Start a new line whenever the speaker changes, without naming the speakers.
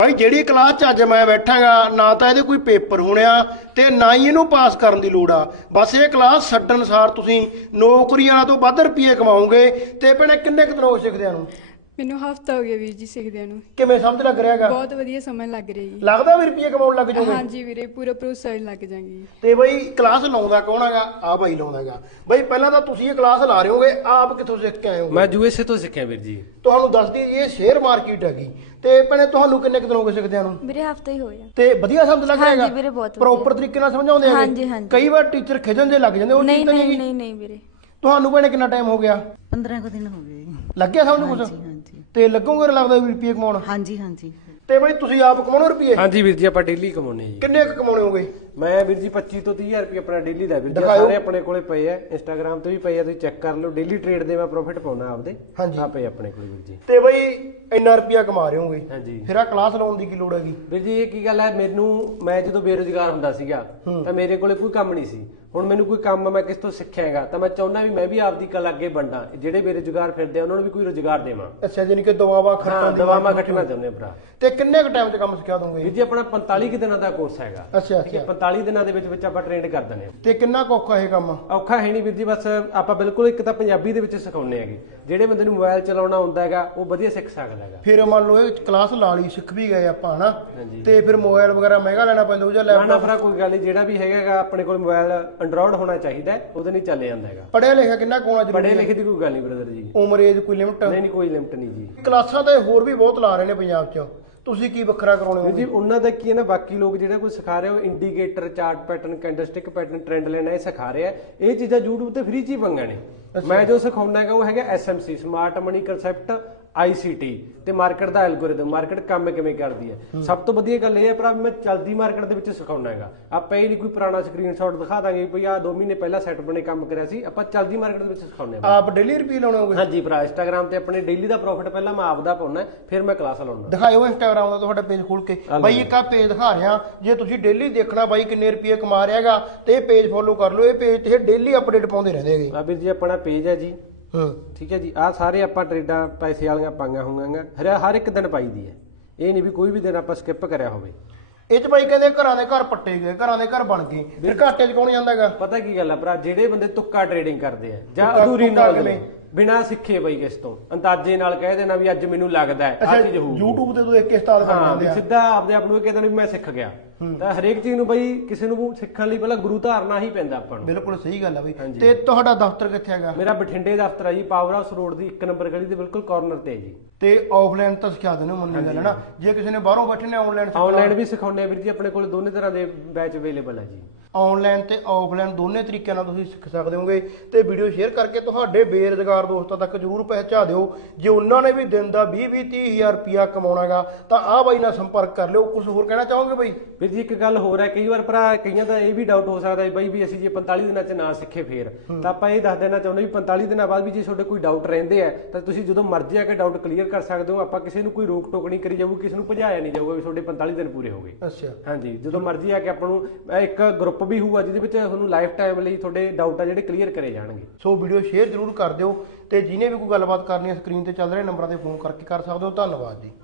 भाई ਜਿਹੜੀ ਕਲਾਸ 'ਚ ਅੱਜ ਮੈਂ ਬੈਠਾਂਗਾ ਨਾ ਤਾਂ ਇਹਦੇ ਕੋਈ ਪੇਪਰ ਹੋਣਿਆ ਤੇ ਨਾ ਹੀ ਇਹਨੂੰ ਪਾਸ ਕਰਨ ਦੀ ਲੋੜ ਆ। ਬਸ ਇਹ ਕਲਾਸ ਛੱਡਣ ਸਾਰ ਤੁਸੀਂ ਨੌਕਰੀਆਂ ਤੋਂ ਵੱਧ ਰੁਪਏ ਕਮਾਓਗੇ। ਤੇ ਭੈਣੇ ਕਿੰਨੇ ਕੁ ਦਿਨ ਹੋ ਸਿੱਖਦਿਆਂ ਨੂੰ?
ਮੈਨੂੰ ਹਫਤਾ ਹੋ ਗਿਆ ਵੀਰ ਜੀ ਸਿੱਖਦਿਆਂ ਨੂੰ।
ਕਿਵੇਂ ਸਮਝ ਲੱਗ ਰਿਹਾ ਹੈਗਾ?
ਬਹੁਤ ਵਧੀਆ ਸਮਝ ਲੱਗ ਰਹੀ ਜੀ।
ਲੱਗਦਾ ਵੀ ਰੁਪਏ ਕਮਾਉਣ ਲੱਗ ਜਾਓਗੇ?
ਹਾਂਜੀ ਵੀਰੇ ਪੂਰਾ ਭਰੋਸਾ ਲੱਗ ਜਾਗੀ।
ਤੇ ਬਈ ਕਲਾਸ ਲਾਉਂਦਾ ਕੌਣ ਹੈਗਾ? ਆ ਬਾਈ ਲਾਉਂਦਾ ਹੈਗਾ। ਬਈ ਪਹਿਲਾਂ ਤਾਂ ਤੁਸੀਂ ਇਹ ਕਲਾਸ ਲਾ ਰਹੇ ਹੋਗੇ, ਆਪ ਕਿੱਥੋਂ ਸਿੱਖ ਕੇ ਆਏ ਹੋ?
ਮੈਂ ਯੂਐਸਏ ਤੋਂ ਸਿੱਖਿਆ ਵੀਰ ਜੀ।
ਤੁਹਾਨੂੰ ਦੱਸਦੀ ਜੀ ਇਹ ਸ਼ੇਅਰ ਮਾਰਕੀਟ ਹੈਗੀ। ਤੇ ਭੈਣੇ ਤੁਹਾਨੂੰ ਕਿੰਨੇ ਕੁ ਦਿਨ ਹੋ ਗਏ ਸਿੱਖਦਿਆਂ ਨੂੰ?
ਵੀਰੇ ਹਫਤਾ ਹੀ ਹੋਇਆ।
ਤੇ ਵਧੀਆ ਸਮਝ ਲੱਗ ਰਿਹਾ ਹੈਗਾ?
ਹਾਂਜੀ ਵੀਰੇ ਬਹੁਤ ਵਧੀਆ।
ਪ੍ਰੋਪਰ ਤਰੀਕੇ ਨਾਲ ਸਮਝਾਉਂਦੇ ਹੈਗੇ?
ਹਾਂਜੀ, ਹਾਂਜੀ।
ਕਈ ਵਾਰ ਟੀਚਰ ਖਿਜਣ ਜੇ ਲੱਗ ਜਾਂਦੇ, ਉਹ
ਨਹੀਂ
ਚੀਜ਼ ਤਾਂ
ਨਹੀਂ
ਹੈਗੀ?
ਨਹੀਂ ਨਹੀਂ ਵੀਰੇ।
ਤੁਹਾਨੂੰ ਭੈਣੇ ਕਿੰਨਾ ਟਾਈਮ ਹੋ ਗਿਆ?
15 ਕੁ ਦਿਨ ਹੋ ਗਏ।
ਲੱਗਿਆ ਸਮਝ ਕੁਛ?
ਹਾਂਜੀ ਹਾਂਜੀ
ਤੇ ਲੱਗੂਗੇ ਲੱਗਦਾ ਵੀ ਰੁਪਏ ਕਮਾਉਣ?
ਹਾਂਜੀ ਹਾਂਜੀ।
ਤੇ ਬਈ ਤੁਸੀਂ ਆਪ ਕਮਾਉਣੇ ਰੁਪਏ?
ਹਾਂਜੀ ਵੀਰ ਜੀ ਆਪਾਂ ਡੇਲੀ ਕਮਾਉਨੇ ਜੀ।
ਕਿੰਨੇ ਕੁ ਕਮਾਉਣੇ ਹੋਗੇ?
ਮੈਂ ਵੀਰ ਜੀ 25 ਤੋਂ 30000 ਰੁਪਏ ਆਪਣਾ ਡੇਲੀ ਦਾ ਵੀਰ ਜੀ।
ਦਿਖਾਇਓ।
ਸਾਰੇ ਆਪਣੇ ਕੋਲੇ ਪਏ ਆ, ਇੰਸਟਾਗ੍ਰam ਤੇ ਵੀ ਪਏ ਆ, ਤੁਸੀਂ ਚੈੱਕ ਕਰ ਲਓ। ਡੇਲੀ ਟ੍ਰੇਡ ਦੇ ਮੈਂ ਪ੍ਰੋਫਿਟ ਪਾਉਣਾ ਆਪਦੇ।
ਹਾਂਜੀ।
ਆ ਪਏ ਆਪਣੇ ਕੋਲੇ ਵੀਰ ਜੀ।
ਤੇ ਬਈ ਇੰਨਾ ਰੁਪਿਆ ਕਮਾ ਰਹੇ ਹੋਗੇ,
ਹਾਂਜੀ
ਫਿਰ ਆ ਕਲਾਸ ਲਾਉਣ ਦੀ ਕੀ ਲੋੜ ਹੈਗੀ?
ਵੀਰ ਜੀ ਇਹ ਕੀ ਗੱਲ ਹੈ, ਮੈਂ ਜਦੋਂ ਬੇਰੁਜ਼ਗਾਰ ਹੁੰਦਾ ਸੀਗਾ ਤਾਂ ਮੇਰੇ ਕੋਲੇ ਕੋਈ ਕੰਮ ਨਹੀਂ ਸੀ। ਹੁਣ ਮੈਨੂੰ ਕੋਈ ਕੰਮ ਮੈਂ ਕਿਸ ਤੋਂ ਸਿੱਖਿਆ ਹੈਗਾ ਤਾਂ ਮੈਂ ਚਾਹੁੰਦਾ ਵੀ ਮੈਂ ਵੀ ਆਪਦੀ ਕਲਾ ਅੱਗੇ ਵੰਡਾਂ। ਜਿਹੜੇ ਬੇਰੁਜ਼ਗਾਰ ਫਿਰਦੇ ਆ ਉਹਨਾਂ ਨੂੰ ਵੀ ਕੋਈ ਰੁਜ਼ਗਾਰ ਦੇਵਾਂ।
ਅੱਛਾ, ਜਾਨੀ ਕਿ ਦਵਾਵਾਂ ਖੱਟਾਂ ਦੀ
ਦਵਾਵਾਂ ਕੱਟਣਾ ਚਾਹੁੰਦੇ ਆ ਭਰਾ।
ਤੇ ਕਿੰਨੇ ਕੁ ਟਾਈਮ 'ਚ ਕੰਮ ਸਿਖਾ ਦੋਗੇ?
ਵੀਰ ਜੀ ਆਪਣਾ 45 ਕੁ ਦਿਨਾਂ ਦਾ ਕੋਰਸ ਹੈਗਾ।
ਅੱਛਾ
ਠੀਕ ਹੈ,
ਅੱਛਾ।
45 ਦਿਨਾਂ ਦੇ ਵਿੱਚ ਆਪਾਂ ਟ੍ਰੇਨਡ ਕਰ ਦਿੰਦੇ ਹਾਂ।
ਤੇ ਕਿੰਨਾ ਕੁ ਔਖਾ ਇਹ ਕੰਮ?
ਔਖਾ ਹੈ ਨਹੀਂ ਵੀਰ ਜੀ, ਬਸ ਆਪਾਂ ਬਿਲਕੁਲ ਇੱਕ ਤਾਂ ਪੰਜਾਬੀ ਦੇ ਵਿੱਚ ਸਿਖਾਉਂਦੇ ਹੈਗੇ। ਜਿਹੜੇ ਬੰਦੇ ਨੂੰ ਮੋਬਾਈਲ ਚਲਾਉਣਾ ਆਉਂਦਾ ਹੈਗਾ ਉਹ ਵਧੀਆ ਸਿੱਖ ਸਕਦਾ ਹੈਗਾ।
ਫਿਰ ਮੰਨ ਲਓ ਇਹ ਕਲਾਸ ਲਾ ਲਈ, ਸਿੱਖ ਵੀ ਗਏ ਆਪਾਂ ਹਨਾ,
ਹਾਂਜੀ।
ਤੇ ਫਿਰ ਮੋਬਾਈਲ ਵਗੈਰਾ ਮਹਿੰਗਾ ਲੈਣਾ ਪੈਂਦਾ ਉਹ ਜਾਂ
ਨਾ
ਲੈਪਟਾਪ?
ਭਰਾ ਕੋਈ ਗੱਲ ਨਹੀਂ, ਜਿਹੜਾ ਵੀ ਹੈਗਾ ਆਪਣੇ ਕੋਲ ਮੋਬਾਈਲ ਐਂਡਰੋਇਡ ਹੋਣਾ ਚਾਹੀਦਾ ਹੈ, ਉਹਦੇ ਨਹੀਂ ਚੱਲ ਜਾਂਦਾ ਹੈਗਾ।
ਪੜਿਆ ਲਿਖਿਆ ਕਿੰਨਾ ਕੁ ਹੋਣਾ
ਪੜ੍ਹੇ
ਜ਼ਰੂਰੀ ਹੈ?
ਲਿਖੇ ਦੀ ਕੋਈ ਗੱਲ ਨਹੀਂ ਬ੍ਰਦਰ ਜੀ।
ਉਮਰ ਏਜ ਕੋਈ ਲਿਮਟ?
ਨਹੀਂ ਕੋਈ ਲਿਮਟ ਨਹੀਂ ਜੀ।
ਕਲਾਸਾਂ ਤਾਂ ਹੋਰ ਵੀ ਬਹੁਤ ਲਾ ਰਹੇ ਨੇ ਪੰਜਾਬ 'ਚ, ਤੁਸੀਂ ਕੀ ਵੱਖਰਾ ਕਰਾਉਣੇ
ਵੀਰ ਜੀ
ਹੋ?
ਉਹਨਾਂ ਦਾ ਕੀ ਹੈ ਨਾ, ਬਾਕੀ ਲੋਕ ਜਿਹੜਾ ਕੋਈ ਸਿਖਾ ਰਹੇ ਉਹ indicator, chart pattern, candlestick pattern, trend ਲੈਣਾ ਇਹ ਸਿਖਾ ਰਹੇ ਆ। ਇਹ ਚੀਜ਼ਾਂ YouTube ਤੇ ਫ੍ਰੀ ਚ ਹੀ ਪੰਗਾ ਨੇ। ਮੈਂ ਜੋ ਸਿਖਾਉਣਾ ਹੈਗਾ ਉਹ ਹੈਗਾ SMC, smart money concept, ICT ਤੇ ਮਾਰਕੀਟ ਦਾ ਐਲਗੋਰਿਥਮ, ਮਾਰਕੀਟ ਕੰਮ ਕਿਵੇਂ ਕਰਦੀ ਹੈ। ਸਭ ਤੋਂ ਵਧੀਆ ਗੱਲ ਇਹ ਹੈ ਭਰਾ, ਮੈਂ ਚਲਦੀ ਮਾਰਕੀਟ ਦੇ ਵਿੱਚ ਸਿਖਾਉਣਾ ਹੈਗਾ। ਆਪਾਂ ਇਹ ਨਹੀਂ ਕੋਈ ਪੁਰਾਣਾ ਸਕਰੀਨਸ਼ਾਟ ਦਿਖਾ ਦਾਂਗੇ ਵੀ ਆਹ 2 ਮਹੀਨੇ ਪਹਿਲਾਂ ਸੈਟ ਬਣੇ ਕੰਮ ਕਰਿਆ ਸੀ। ਆਪਾਂ ਚਲਦੀ ਮਾਰਕੀਟ ਦੇ ਵਿੱਚ ਸਿਖਾਉਣੇ ਆ।
ਆਪ ਡੇਲੀ ਰੁਪਏ ਲਾਉਣੇ ਹੋਗੇ?
ਹਾਂਜੀ ਭਰਾ, ਇੰਸਟਾਗ੍ਰam ਤੇ ਆਪਣੇ ਡੇਲੀ ਦਾ ਪ੍ਰੋਫਿਟ ਪਹਿਲਾਂ ਮੈਂ ਆਪਦਾ ਪਾਉਣਾ, ਫਿਰ ਮੈਂ ਕਲਾਸ ਲਾਉਣਾ।
ਦਿਖਾਇਓ ਇੰਸਟਾਗ੍ਰਾਮ ਦਾ ਤੁਹਾਡਾ ਪੇਜ ਖੋਲ ਕੇ। ਬਾਈ ਇੱਕ ਆ ਪੇਜ ਦਿਖਾ ਰਿਹਾ, ਜੇ ਤੁਸੀਂ ਡੇਲੀ ਦੇਖਣਾ ਬਾਈ ਕਿੰਨੇ ਰੁਪਏ ਕਮਾ ਰਿਹਾ ਹੈਗਾ ਤੇ ਇਹ ਪੇਜ ਫੋਲੋ ਕਰ ਲਓ। ਇਹ ਪੇਜ ਤੇ ਡੇਲੀ ਅਪਡੇਟ ਪਾਉਂਦੇ ਰਹਿੰਦੇ ਹੈਗੇ।
ਆ ਵੀਰ ਜੀ ਆਪਣਾ ਪੇਜ ਹੈ ਜੀ।
ਹਾਂ
ਠੀਕ ਹੈ ਜੀ। ਆ ਸਾਰੇ ਆਪਾਂ ਟ੍ਰੇਡਾਂ ਪੈਸੇ ਵਾਲੀਆਂ ਪਾਈਆਂ ਹੋਈਆਂ ਹਰ ਇੱਕ ਦਿਨ ਪਾਈ ਦੀ ਹੈ। ਇਹ ਨਹੀਂ ਵੀ ਕੋਈ ਵੀ ਦਿਨ ਆਪਾਂ ਸਕਿਪ ਕਰਿਆ ਹੋਵੇ।
ਇਹ 'ਚ ਬਾਈ ਕਹਿੰਦੇ ਘਰਾਂ ਦੇ ਘਰ ਪੱਟੇ ਗਏ, ਘਰਾਂ ਦੇ ਘਰ ਬਣ ਗਏ, ਫਿਰ ਘਾਟੇ 'ਚ ਕੌਣ ਜਾਂਦਾ ਹੈਗਾ?
ਪਤਾ ਕੀ ਗੱਲ ਆ ਭਰਾ, ਜਿਹੜੇ ਬੰਦੇ ਤੁੱਕਾ ਟ੍ਰੇਡਿੰਗ ਕਰਦੇ ਆ ਜਾਂ
ਤੁੱਕਾ
ਅਧੂਰੀ
ਕਿਵੇਂ?
ਨਾਲ ਬਿਨਾਂ ਸਿੱਖੇ ਬਈ ਕਿਸ ਤੋਂ ਅੰਦਾਜ਼ੇ ਨਾਲ ਕਹਿ ਦੇਣਾ ਵੀ ਅੱਜ ਮੈਨੂੰ ਲੱਗਦਾ ਹੈ
ਅੱਛਾ,
ਆ ਚੀਜ਼ ਹੋਊਗੀ।
YouTube ਤੇ ਤੋਂ ਇੱਕ ਉਸਤਾਦ ਬਣ
ਹਾਂ,
ਜਾਂਦੇ
ਵੀ
ਆ।
ਸਿੱਧਾ ਆਪਦੇ ਆਪ ਨੂੰ ਇਹ ਕਹਿ ਦੇਣਾ ਵੀ ਮੈਂ ਸਿੱਖ ਗਿਆ। ਤਾਂ ਹਰੇਕ ਚੀਜ਼ ਨੂੰ ਬਈ ਕਿਸੇ ਨੂੰ ਸਿੱਖਣ ਲਈ ਪਹਿਲਾਂ ਗੁਰੂ ਧਾਰਨਾ ਹੀ ਪੈਂਦਾ ਆਪਾਂ ਨੂੰ।
ਬਿਲਕੁਲ ਸਹੀ ਗੱਲ ਆ ਬਈ।
ਹਾਂਜੀ।
ਤੇ ਤੁਹਾਡਾ ਦਫ਼ਤਰ ਕਿੱਥੇ ਹੈਗਾ?
ਮੇਰਾ ਬਠਿੰਡੇ ਦਫ਼ਤਰ ਹੈ ਜੀ, ਪਾਵਰ ਹਾਊਸ ਰੋਡ ਦੀ 1 ਨੰਬਰ ਗਲੀ ਦੇ ਬਿਲਕੁਲ ਕਾਰਨਰ ਤੇ ਹੈ ਜੀ।
ਤੇ ਆਫਲਾਈਨ ਤਾਂ ਸਿਖਾ ਦਿੰਦੇ ਹੋ ਮੰਨੀ ਗੱਲ ਹੈ ਨਾ, ਜੇ ਕਿਸੇ ਨੇ ਬਾਹਰੋਂ ਬੈਠੇ ਨੇ
ਆਨਲਾਈਨ ਵੀ ਸਿਖਾਉਂਦੇ ਆ ਵੀਰ ਜੀ, ਆਪਣੇ ਕੋਲ ਦੋਨੇ ਤਰ੍ਹਾਂ ਦੇ ਬੈਚ ਅਵੇਲੇਬਲ ਹੈ ਜੀ।
ਆਨਲਾਈਨ ਤੇ ਆਫਲਾਈਨ ਦੋਨੇ ਤਰੀਕਿਆਂ ਨਾਲ ਤੁਸੀਂ ਸਿੱਖ ਸਕਦੇ ਹੋਗੇ। ਤੇ ਵੀਡੀਓ ਸ਼ੇਅਰ ਕਰਕੇ ਤੁਹਾਡੇ ਬੇਰੁਜ਼ਗਾਰ ਦੋਸਤਾਂ ਤੱਕ ਜਰੂਰ ਪਹੁੰਚਾ ਦਿਓ। ਜੇ ਉਹਨਾਂ ਨੇ ਵੀ ਦਿਨ ਦਾ 20-30 ਹਜ਼ਾਰ ਰੁਪਿਆ ਕਮਾਉਣਾਗਾ ਤਾਂ ਆਹ ਬਾਈ ਨਾਲ ਸੰਪਰਕ ਕਰ ਲਿਓ। ਕੁਝ ਹੋਰ ਕਹਿਣਾ ਚਾਹੋਗੇ ਬਾਈ?
ਵੀਰ ਜੀ ਇੱਕ ਗੱਲ ਹੋਰ ਹੈ, ਕਈ ਵਾਰ ਭਰਾ ਕਈਆਂ ਦਾ ਇਹ ਵੀ ਡਾਊਟ ਹੋ ਸਕਦਾ ਹੈ ਬਾਈ ਵੀ ਅਸੀਂ ਜੇ 45 ਦਿਨਾਂ 'ਚ ਨਾ ਸਿੱਖੇ ਫੇਰ, ਤਾਂ ਆਪਾਂ ਇਹ ਦੱਸ ਦੇਣਾ ਚਾਹੁੰਦੇ ਵੀ 45 ਦਿਨਾਂ ਬਾਅਦ ਵੀ ਜੇ ਤੁਹਾਡੇ ਕੋਈ ਡਾਊਟ ਰਹਿੰਦੇ ਆ ਤਾਂ ਤੁਸੀਂ ਜਦੋਂ ਮਰਜ਼ੀ ਆ ਕੇ ਡਾਊਟ ਕਲੀਅਰ ਕਰ ਸਕਦੇ ਹੋ। ਆਪਾਂ ਕਿਸੇ ਨੂੰ ਕੋਈ ਰੋਕ ਟੋਕ ਨਹੀਂ ਕਰੀ ਜਾਊਗੀ, ਕਿਸੇ ਨੂੰ ਭਜਾਇਆ ਨਹੀਂ ਜਾਊਗਾ ਵੀ ਤੁਹਾਡੇ 45 ਦਿਨ ਪੂਰੇ ਹੋ ਗਏ।
ਅੱਛਾ।
ਹਾਂਜੀ, ਜਦੋਂ ਮਰਜ਼ੀ ਆ ਕੇ ਆਪਾਂ ਨੂੰ ਇੱਕ ਗਰੁੱਪ ਵੀ ਹੋਊਗਾ ਜਿਹਦੇ ਵਿੱਚ ਤੁਹਾਨੂੰ ਲਾਈਫ ਟਾਈਮ ਲਈ ਤੁਹਾਡੇ ਡਾਊਟ ਆ ਜਿਹੜੇ ਕਲੀਅਰ ਕਰੇ ਜਾਣਗੇ।
ਸੋ ਵੀਡੀਓ ਸ਼ੇਅਰ ਜ਼ਰੂਰ ਕਰ ਦਿਓ ਤੇ ਜਿਹਨੇ ਵੀ ਕੋਈ ਗੱਲਬਾਤ ਕਰਨੀ ਹੈ ਸਕਰੀਨ ਤੇ ਚੱਲ ਰਹੇ ਨੰਬਰਾਂ ਤੇ ਫੋਨ ਕਰਕੇ ਕਰ ਸਕਦੇ ਹੋ। ਧੰਨਵਾਦ ਜੀ।